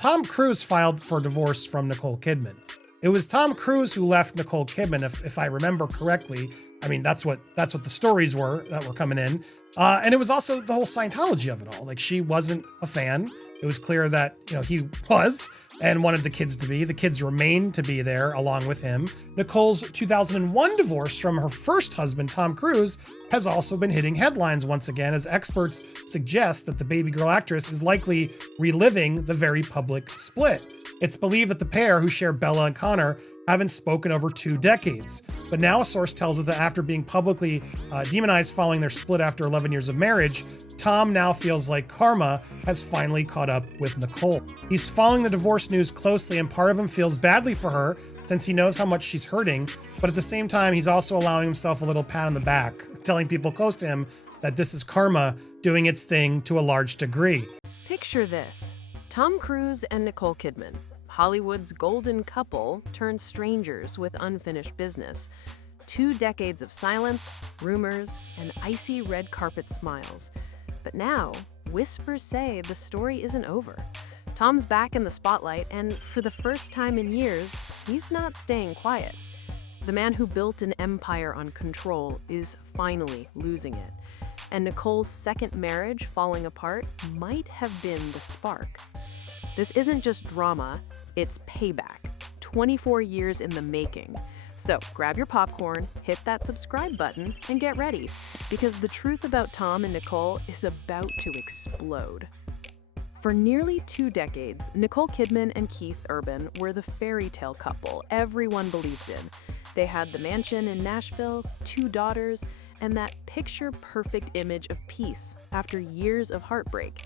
Tom Cruise filed for divorce from Nicole Kidman. It was Tom Cruise who left Nicole Kidman, if I remember correctly. I mean, that's what the stories were that were coming in. And it was also the whole Scientology of it all. Like, she wasn't a fan. It was clear that, he was and wanted the kids to be. The kids remained to be there along with him. Nicole's 2001 divorce from her first husband, Tom Cruise, has also been hitting headlines once again, as experts suggest that the baby girl actress is likely reliving the very public split. It's believed that the pair, who share Bella and Connor, haven't spoken over 2 decades. But now a source tells us that after being publicly demonized following their split after 11 years of marriage, Tom now feels like karma has finally caught up with Nicole. He's following the divorce news closely, and part of him feels badly for her since he knows how much she's hurting. But at the same time, he's also allowing himself a little pat on the back, telling people close to him that this is karma doing its thing to a large degree. Picture this: Tom Cruise and Nicole Kidman, Hollywood's golden couple turned strangers with unfinished business. 2 decades of silence, rumors, and icy red carpet smiles. But now, whispers say the story isn't over. Tom's back in the spotlight, and for the first time in years, he's not staying quiet. The man who built an empire on control is finally losing it. And Nicole's second marriage falling apart might have been the spark. This isn't just drama, it's payback. 24 years in the making. So grab your popcorn, hit that subscribe button, and get ready, because the truth about Tom and Nicole is about to explode. For nearly 2 decades, Nicole Kidman and Keith Urban were the fairy tale couple everyone believed in. They had the mansion in Nashville, 2 daughters, and that picture-perfect image of peace after years of heartbreak.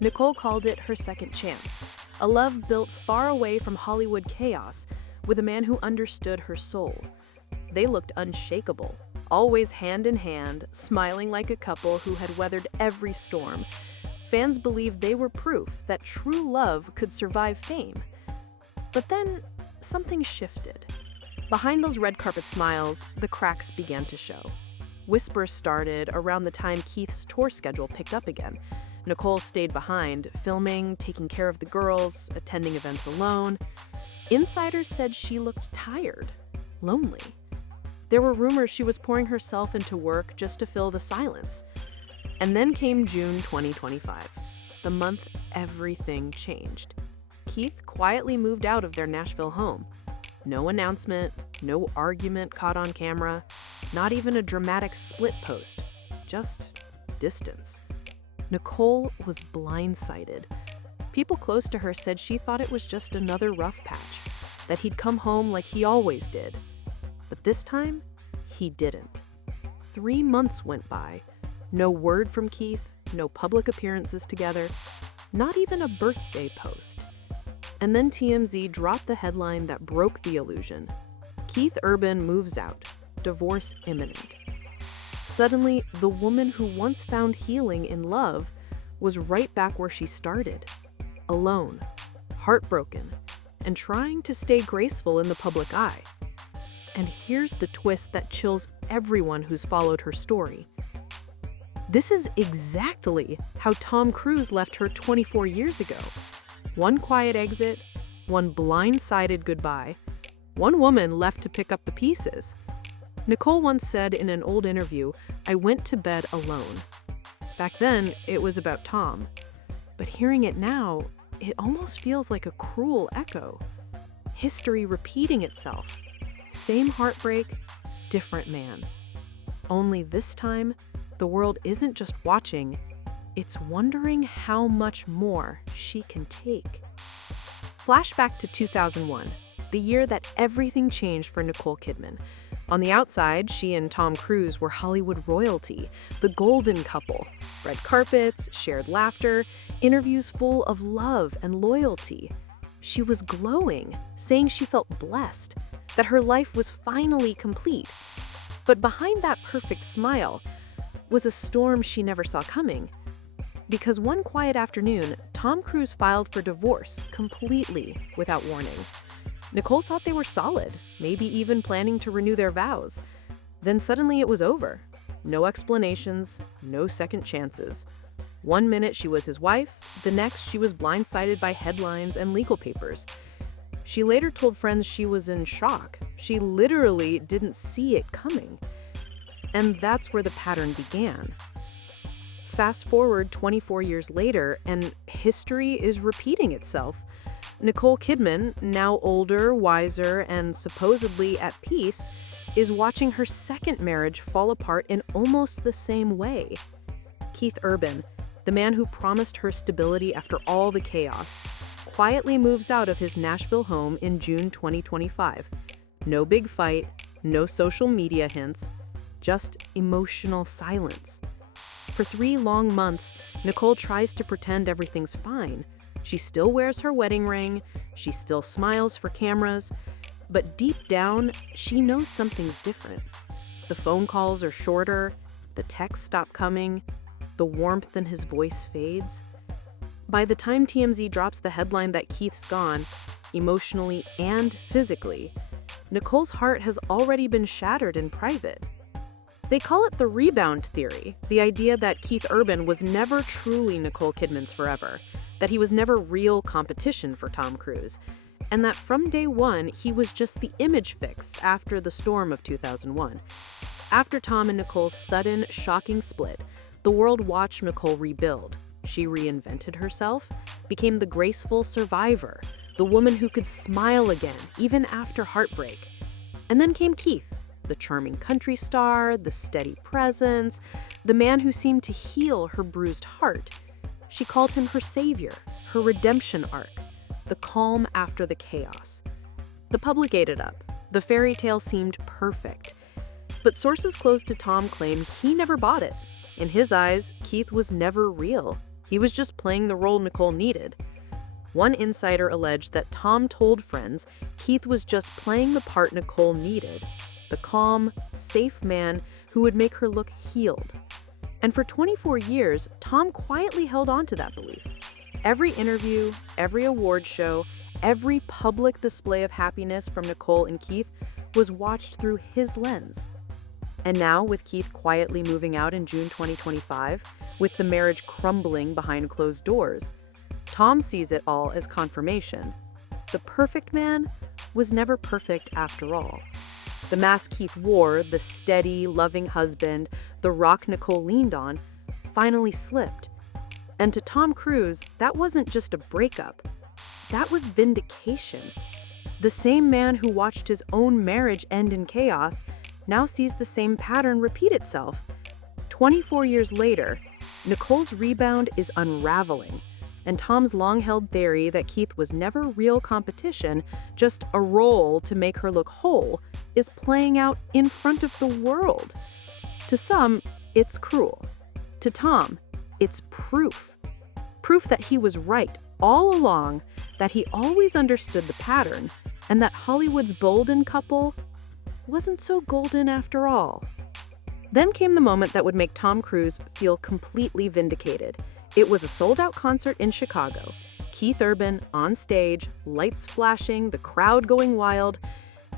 Nicole called it her second chance, a love built far away from Hollywood chaos, with a man who understood her soul. They looked unshakable, always hand in hand, smiling like a couple who had weathered every storm. Fans believed they were proof that true love could survive fame. But then, something shifted. Behind those red carpet smiles, the cracks began to show. Whispers started around the time Keith's tour schedule picked up again. Nicole stayed behind, filming, taking care of the girls, attending events alone. Insiders said she looked tired, lonely. There were rumors she was pouring herself into work just to fill the silence. And then came June 2025, the month everything changed. Keith quietly moved out of their Nashville home. No announcement, no argument caught on camera, not even a dramatic split post, just distance. Nicole was blindsided. People close to her said she thought it was just another rough patch, that he'd come home like he always did. But this time, he didn't. 3 months went by. No word from Keith, no public appearances together, not even a birthday post. And then TMZ dropped the headline that broke the illusion. Keith Urban moves out, divorce imminent. Suddenly, the woman who once found healing in love was right back where she started, alone, heartbroken, and trying to stay graceful in the public eye. And here's the twist that chills everyone who's followed her story. This is exactly how Tom Cruise left her 24 years ago. One quiet exit, one blindsided goodbye, one woman left to pick up the pieces. Nicole once said in an old interview, "I went to bed alone." Back then, it was about Tom. But hearing it now, it almost feels like a cruel echo. History repeating itself. Same heartbreak, different man. Only this time, the world isn't just watching, it's wondering how much more she can take. Flashback to 2001, the year that everything changed for Nicole Kidman. On the outside, she and Tom Cruise were Hollywood royalty, the golden couple. Red carpets, shared laughter, interviews full of love and loyalty. She was glowing, saying she felt blessed, that her life was finally complete. But behind that perfect smile was a storm she never saw coming. Because one quiet afternoon, Tom Cruise filed for divorce completely without warning. Nicole thought they were solid, maybe even planning to renew their vows. Then suddenly it was over. No explanations, no second chances. One minute she was his wife, the next she was blindsided by headlines and legal papers. She later told friends she was in shock. She literally didn't see it coming. And that's where the pattern began. Fast forward 24 years later, and history is repeating itself. Nicole Kidman, now older, wiser, and supposedly at peace, is watching her second marriage fall apart in almost the same way. Keith Urban, the man who promised her stability after all the chaos, quietly moves out of his Nashville home in June 2025. No big fight, no social media hints, just emotional silence. For 3 long months, Nicole tries to pretend everything's fine. She still wears her wedding ring, she still smiles for cameras, but deep down, she knows something's different. The phone calls are shorter, the texts stop coming, the warmth in his voice fades. By the time TMZ drops the headline that Keith's gone, emotionally and physically, Nicole's heart has already been shattered in private. They call it the rebound theory, the idea that Keith Urban was never truly Nicole Kidman's forever, that he was never real competition for Tom Cruise, and that from day one, he was just the image fix after the storm of 2001. After Tom and Nicole's sudden, shocking split, the world watched Nicole rebuild. She reinvented herself, became the graceful survivor, the woman who could smile again, even after heartbreak. And then came Keith, the charming country star, the steady presence, the man who seemed to heal her bruised heart. She called him her savior, her redemption arc, the calm after the chaos. The public ate it up. The fairy tale seemed perfect. But sources close to Tom claim he never bought it. In his eyes, Keith was never real. He was just playing the role Nicole needed. One insider alleged that Tom told friends Keith was just playing the part Nicole needed, the calm, safe man who would make her look healed. And for 24 years, Tom quietly held on to that belief. Every interview, every award show, every public display of happiness from Nicole and Keith was watched through his lens. And now, with Keith quietly moving out in June 2025, with the marriage crumbling behind closed doors, Tom sees it all as confirmation. The perfect man was never perfect after all. The mask Keith wore, the steady, loving husband, the rock Nicole leaned on, finally slipped. And to Tom Cruise, that wasn't just a breakup. That was vindication. The same man who watched his own marriage end in chaos now sees the same pattern repeat itself. 24 years later, Nicole's rebound is unraveling, and Tom's long-held theory that Keith was never real competition, just a role to make her look whole, is playing out in front of the world. To some, it's cruel. To Tom, it's proof. Proof that he was right all along, that he always understood the pattern, and that Hollywood's golden couple wasn't so golden after all. Then came the moment that would make Tom Cruise feel completely vindicated. It was a sold-out concert in Chicago. Keith Urban on stage, lights flashing, the crowd going wild.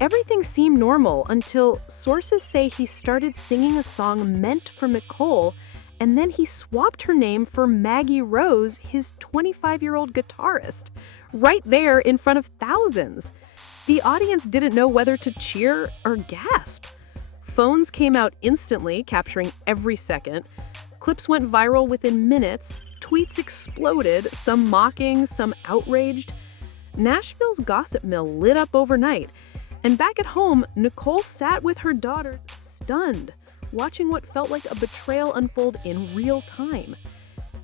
Everything seemed normal until sources say he started singing a song meant for Nicole, and then he swapped her name for Maggie Rose, his 25-year-old guitarist, right there in front of thousands. The audience didn't know whether to cheer or gasp. Phones came out instantly, capturing every second. Clips went viral within minutes. Tweets exploded, some mocking, some outraged. Nashville's gossip mill lit up overnight. And back at home, Nicole sat with her daughters, stunned, watching what felt like a betrayal unfold in real time.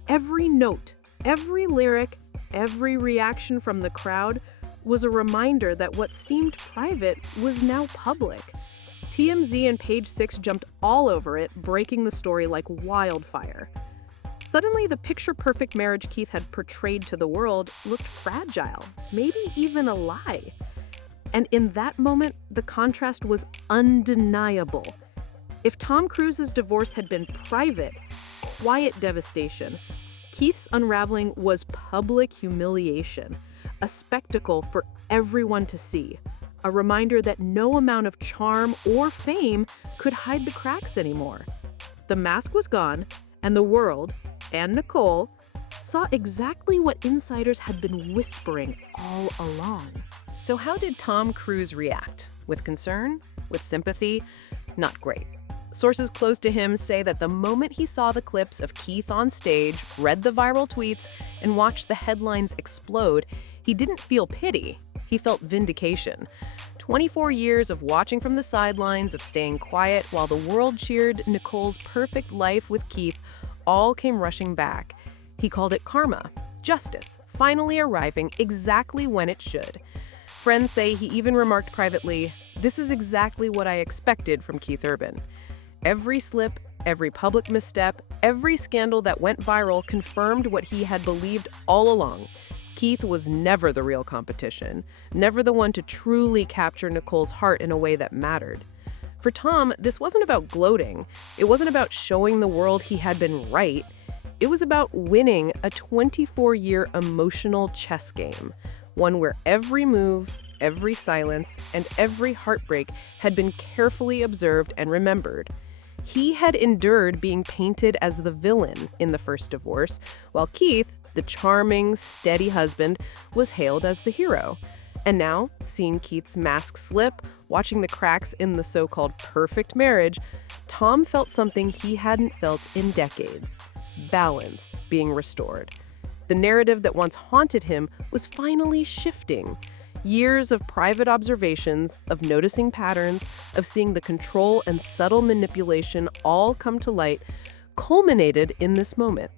Every note, every lyric, every reaction from the crowd was a reminder that what seemed private was now public. TMZ and Page Six jumped all over it, breaking the story like wildfire. Suddenly, the picture-perfect marriage Keith had portrayed to the world looked fragile, maybe even a lie. And in that moment, the contrast was undeniable. If Tom Cruise's divorce had been private, quiet devastation, Keith's unraveling was public humiliation, a spectacle for everyone to see, a reminder that no amount of charm or fame could hide the cracks anymore. The mask was gone, and the world, and Nicole saw exactly what insiders had been whispering all along. So how did Tom Cruise react? With concern? With sympathy? Not great. Sources close to him say that the moment he saw the clips of Keith on stage, read the viral tweets, and watched the headlines explode, he didn't feel pity. He felt vindication. 24 years of watching from the sidelines, of staying quiet while the world cheered Nicole's perfect life with Keith, all came rushing back. He called it karma, justice, finally arriving exactly when it should. Friends say he even remarked privately, "This is exactly what I expected from Keith Urban." Every slip, every public misstep, every scandal that went viral confirmed what he had believed all along. Keith was never the real competition, never the one to truly capture Nicole's heart in a way that mattered. For Tom, this wasn't about gloating. It wasn't about showing the world he had been right. It was about winning a 24-year emotional chess game, one where every move, every silence, and every heartbreak had been carefully observed and remembered. He had endured being painted as the villain in the first divorce, while Keith, the charming, steady husband, was hailed as the hero. And now, seeing Keith's mask slip, watching the cracks in the so-called perfect marriage, Tom felt something he hadn't felt in decades: balance being restored. The narrative that once haunted him was finally shifting. Years of private observations, of noticing patterns, of seeing the control and subtle manipulation all come to light, culminated in this moment.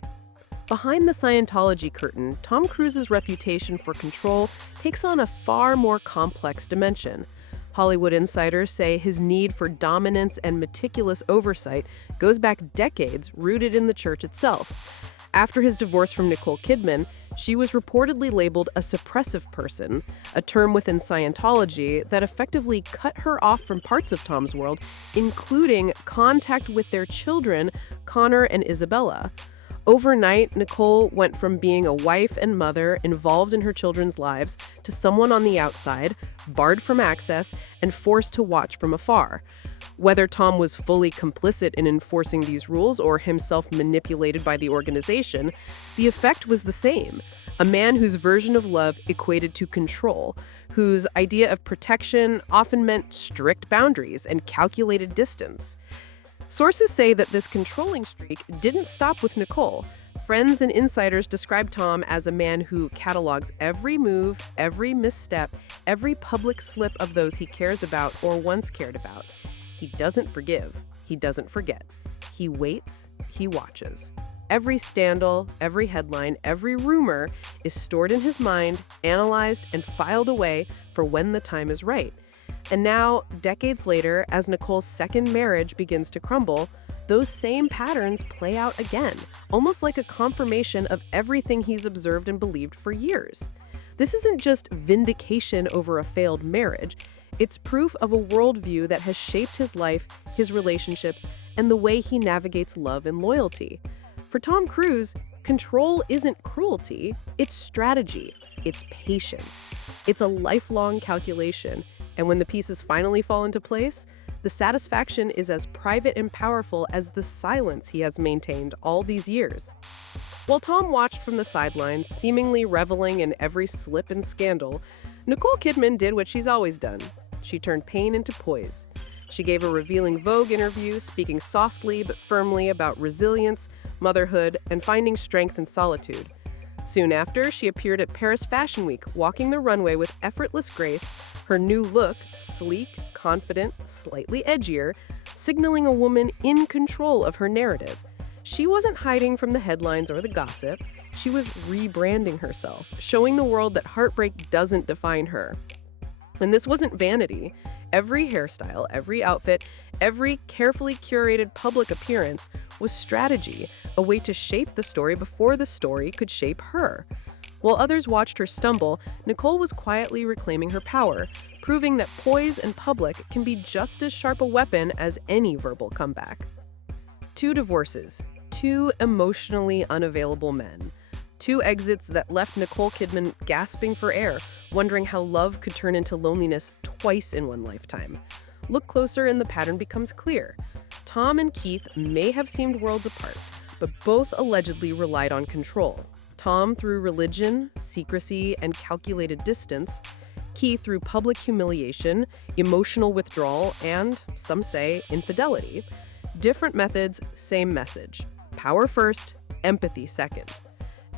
Behind the Scientology curtain, Tom Cruise's reputation for control takes on a far more complex dimension. Hollywood insiders say his need for dominance and meticulous oversight goes back decades, rooted in the church itself. After his divorce from Nicole Kidman, she was reportedly labeled a suppressive person, a term within Scientology that effectively cut her off from parts of Tom's world, including contact with their children, Connor and Isabella. Overnight, Nicole went from being a wife and mother involved in her children's lives to someone on the outside, barred from access, and forced to watch from afar. Whether Tom was fully complicit in enforcing these rules or himself manipulated by the organization, the effect was the same. A man whose version of love equated to control, whose idea of protection often meant strict boundaries and calculated distance. Sources say that this controlling streak didn't stop with Nicole. Friends and insiders describe Tom as a man who catalogs every move, every misstep, every public slip of those he cares about or once cared about. He doesn't forgive. He doesn't forget. He waits. He watches. Every scandal, every headline, every rumor is stored in his mind, analyzed, and filed away for when the time is right. And now, decades later, as Nicole's second marriage begins to crumble, those same patterns play out again, almost like a confirmation of everything he's observed and believed for years. This isn't just vindication over a failed marriage. It's proof of a worldview that has shaped his life, his relationships, and the way he navigates love and loyalty. For Tom Cruise, control isn't cruelty, it's strategy, it's patience. It's a lifelong calculation. And when the pieces finally fall into place, the satisfaction is as private and powerful as the silence he has maintained all these years. While Tom watched from the sidelines, seemingly reveling in every slip and scandal, Nicole Kidman did what she's always done. She turned pain into poise. She gave a revealing Vogue interview, speaking softly but firmly about resilience, motherhood, and finding strength in solitude. Soon after, she appeared at Paris Fashion Week, walking the runway with effortless grace, her new look, sleek, confident, slightly edgier, signaling a woman in control of her narrative. She wasn't hiding from the headlines or the gossip. She was rebranding herself, showing the world that heartbreak doesn't define her. And this wasn't vanity. Every hairstyle, every outfit, every carefully curated public appearance was strategy, a way to shape the story before the story could shape her. While others watched her stumble, Nicole was quietly reclaiming her power, proving that poise in public can be just as sharp a weapon as any verbal comeback. 2 divorces, 2 emotionally unavailable men. 2 exits that left Nicole Kidman gasping for air, wondering how love could turn into loneliness twice in one lifetime. Look closer and the pattern becomes clear. Tom and Keith may have seemed worlds apart, but both allegedly relied on control. Tom through religion, secrecy, and calculated distance. Key through public humiliation, emotional withdrawal, and, some say, infidelity. Different methods, same message. Power first, empathy second.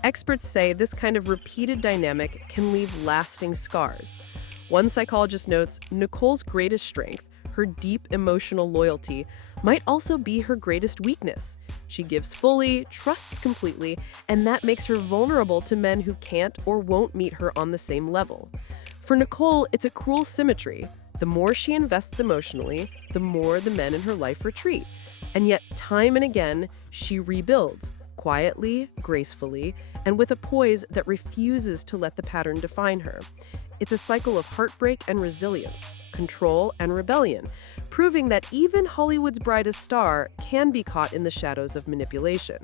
Experts say this kind of repeated dynamic can leave lasting scars. One psychologist notes Nicole's greatest strength, her deep emotional loyalty, might also be her greatest weakness. She gives fully, trusts completely, and that makes her vulnerable to men who can't or won't meet her on the same level. For Nicole, it's a cruel symmetry. The more she invests emotionally, the more the men in her life retreat. And yet, time and again, she rebuilds, quietly, gracefully, and with a poise that refuses to let the pattern define her. It's a cycle of heartbreak and resilience, control and rebellion, proving that even Hollywood's brightest star can be caught in the shadows of manipulation.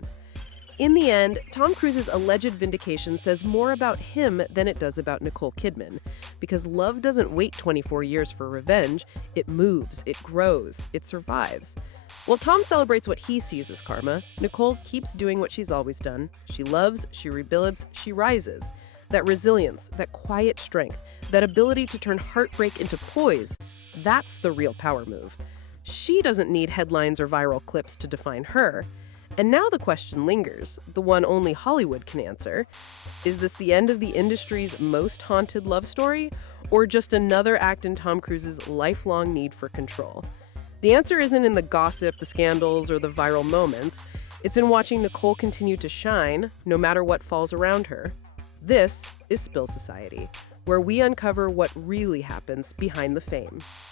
In the end, Tom Cruise's alleged vindication says more about him than it does about Nicole Kidman, because love doesn't wait 24 years for revenge. It moves, it grows, it survives. While Tom celebrates what he sees as karma, Nicole keeps doing what she's always done. She loves, she rebuilds, she rises. That resilience, that quiet strength, that ability to turn heartbreak into poise, that's the real power move. She doesn't need headlines or viral clips to define her. And now the question lingers, the one only Hollywood can answer. Is this the end of the industry's most haunted love story, or just another act in Tom Cruise's lifelong need for control? The answer isn't in the gossip, the scandals, or the viral moments. It's in watching Nicole continue to shine, no matter what falls around her. This is Spill Society, where we uncover what really happens behind the fame.